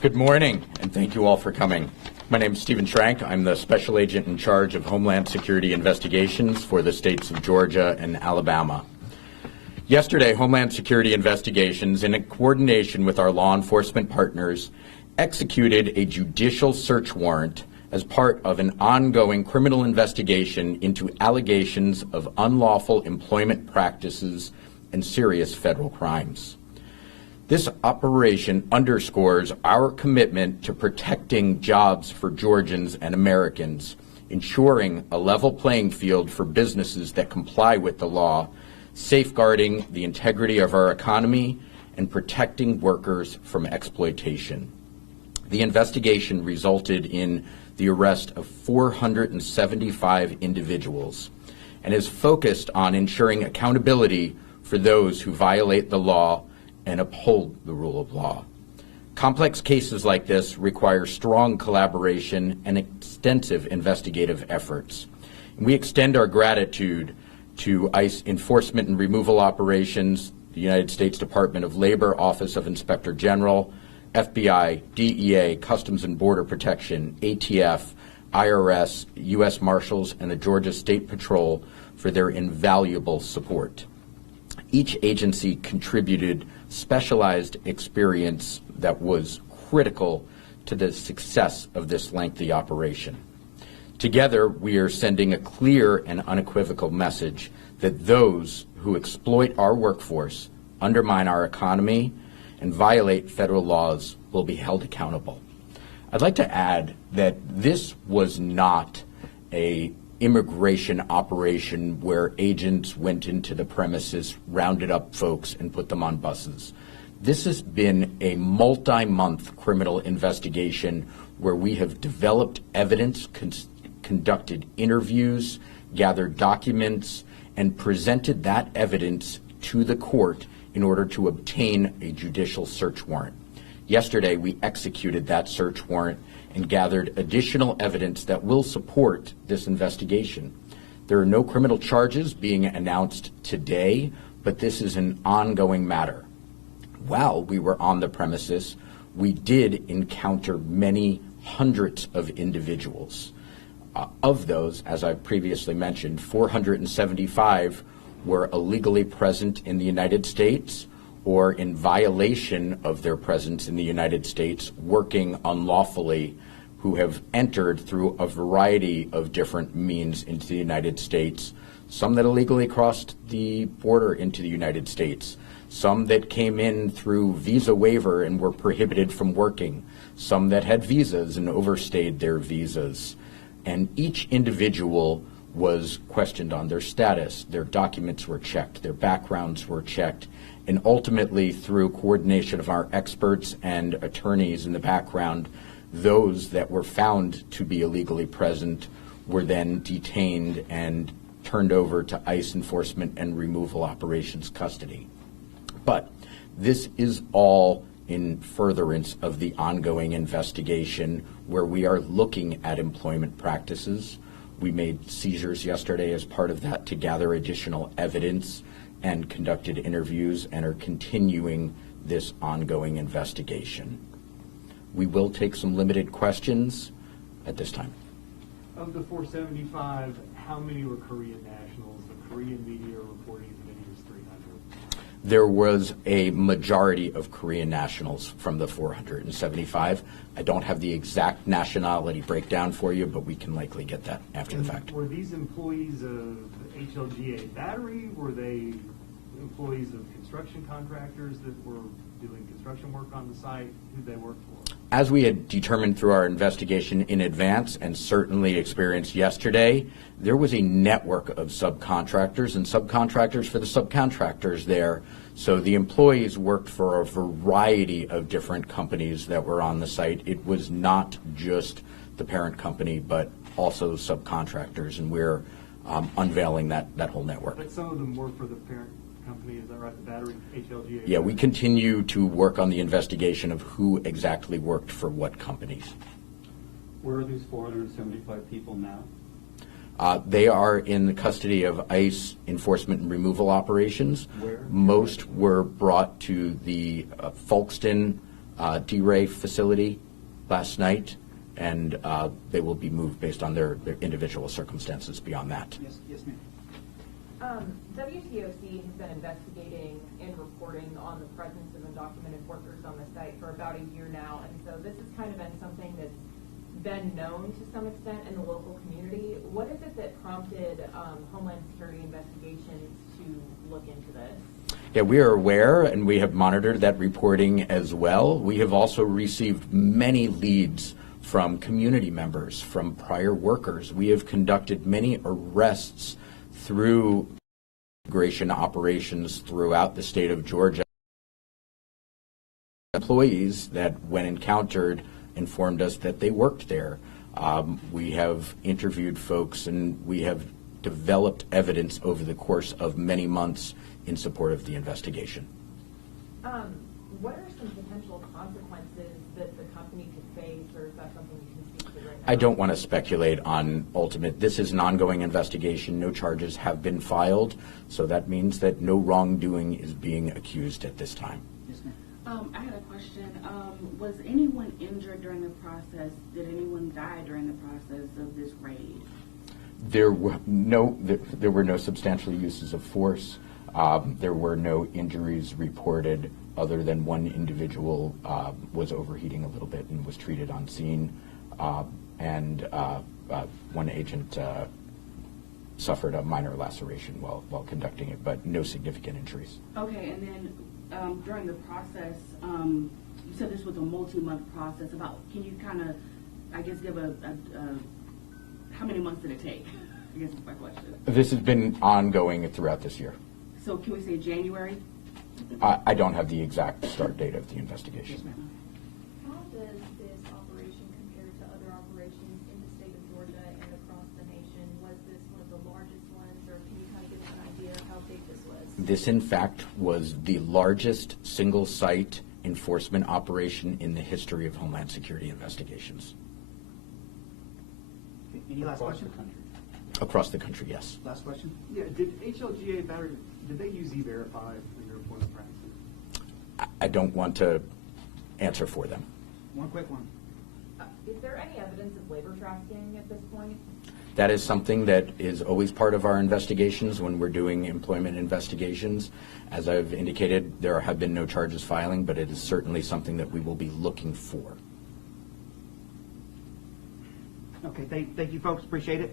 Good morning, and thank you all for coming. My name is Stephen Schrank. I'm the Special Agent in charge of Homeland Security Investigations for the states of Georgia and Alabama. Yesterday, Homeland Security Investigations, in coordination with our law enforcement partners, executed a judicial search warrant as part of an ongoing criminal investigation into allegations of unlawful employment practices and serious federal crimes. This operation underscores our commitment to protecting jobs for Georgians and Americans, ensuring a level playing field for businesses that comply with the law, safeguarding the integrity of our economy, and protecting workers from exploitation. The investigation resulted in the arrest of 475 individuals and is focused on ensuring accountability for those who violate the law and uphold the rule of law. Complex cases like this require strong collaboration and extensive investigative efforts. And we extend our gratitude to ICE Enforcement and Removal Operations, the United States Department of Labor Office of Inspector General, FBI, DEA, Customs and Border Protection, ATF, IRS, U.S. Marshals, and the Georgia State Patrol for their invaluable support. Each agency contributed specialized experience that was critical to the success of this lengthy operation. Together, we are sending a clear and unequivocal message that those who exploit our workforce, undermine our economy, and violate federal laws will be held accountable. I'd like to add that this was not an immigration operation where agents went into the premises, rounded up folks, and put them on buses. This has been a multi-month criminal investigation where we have developed evidence, conducted interviews, gathered documents, and presented that evidence to the court in order to obtain a judicial search warrant. Yesterday, we executed that search warrant and gathered additional evidence that will support this investigation. There are no criminal charges being announced today, but this is an ongoing matter. While we were on the premises, we did encounter many hundreds of individuals. Of those, as I previously mentioned, 475 were illegally present in the United States or in violation of their presence in the United States, working unlawfully, who have entered through a variety of different means into the United States, some that illegally crossed the border into the United States, some that came in through visa waiver and were prohibited from working, some that had visas and overstayed their visas. And each individual was questioned on their status, their documents were checked, their backgrounds were checked, and ultimately through coordination of our experts and attorneys in the background, those that were found to be illegally present were then detained and turned over to ICE Enforcement and Removal Operations custody. But this is all in furtherance of the ongoing investigation where we are looking at employment practices. We made seizures yesterday as part of that to gather additional evidence and conducted interviews and are continuing this ongoing investigation. We will take some limited questions at this time. Of the 475, how many were Korean nationals? The Korean media are reporting as many as 300. There was a majority of Korean nationals from the 475. I don't have the exact nationality breakdown for you, but we can likely get that after the fact. Were these employees of HLGA Battery? Were they employees of construction contractors that were doing construction work on the site? Who they worked for? As we had determined through our investigation in advance and certainly experienced yesterday, there was a network of subcontractors and subcontractors for the subcontractors there. So the employees worked for a variety of different companies that were on the site. It was not just the parent company, but also subcontractors, and we're unveiling that whole network. But some of them work for the parent company, is that right? The Battery, HLGA? Yeah, we continue to work on the investigation of who exactly worked for what companies. Where are these 475 people now? They are in the custody of ICE Enforcement and Removal Operations. Where? Most were brought to the Folkston D-Ray facility last night, and they will be moved based on their individual circumstances beyond that. Yes, ma'am. WTOC has been investigating and reporting on the presence of undocumented workers on the site for about a year now, and so this has kind of been something that's been known to some extent in the local community. What is it that prompted Homeland Security Investigations to look into this? Yeah, we are aware, and we have monitored that reporting as well. We have also received many leads from community members, from prior workers. We have conducted many arrests through immigration operations throughout the state of Georgia. Employees that, when encountered, informed us that they worked there. We have interviewed folks, and we have developed evidence over the course of many months in support of the investigation. What are some potential consequences that the company could face, or is that something you can speak to right now? I don't want to speculate on ultimate. This is an ongoing investigation. No charges have been filed, so that means that no wrongdoing is being accused at this time. Yes, ma'am. I had a question. Was anyone injured during the process? Did anyone die during the process of this raid? There were no substantial uses of force. There were no injuries reported, other than one individual was overheating a little bit and was treated on scene, and one agent suffered a minor laceration while conducting it, but no significant injuries. Okay, and then during the process, you said this was a multi-month process. Can you kind of, I guess, give how many months did it take? I guess is my question. This has been ongoing throughout this year. So can we say January? I don't have the exact start date of the investigation. Yes, ma'am. How does this operation compare to other operations in the state of Georgia and across the nation? Was this one of the largest ones, or can you kind of give us an idea of how big this was? This, in fact, was the largest single-site enforcement operation in the history of Homeland Security Investigations. Any last question? Across the country, yes. Last question? Yeah, did HLGA Battery, did they use E-Verify for your employment practices? I don't want to answer for them. One quick one. Is there any evidence of labor trafficking at this point? That is something that is always part of our investigations when we're doing employment investigations. As I've indicated, there have been no charges filing, but it is certainly something that we will be looking for. Okay, thank you, folks. Appreciate it.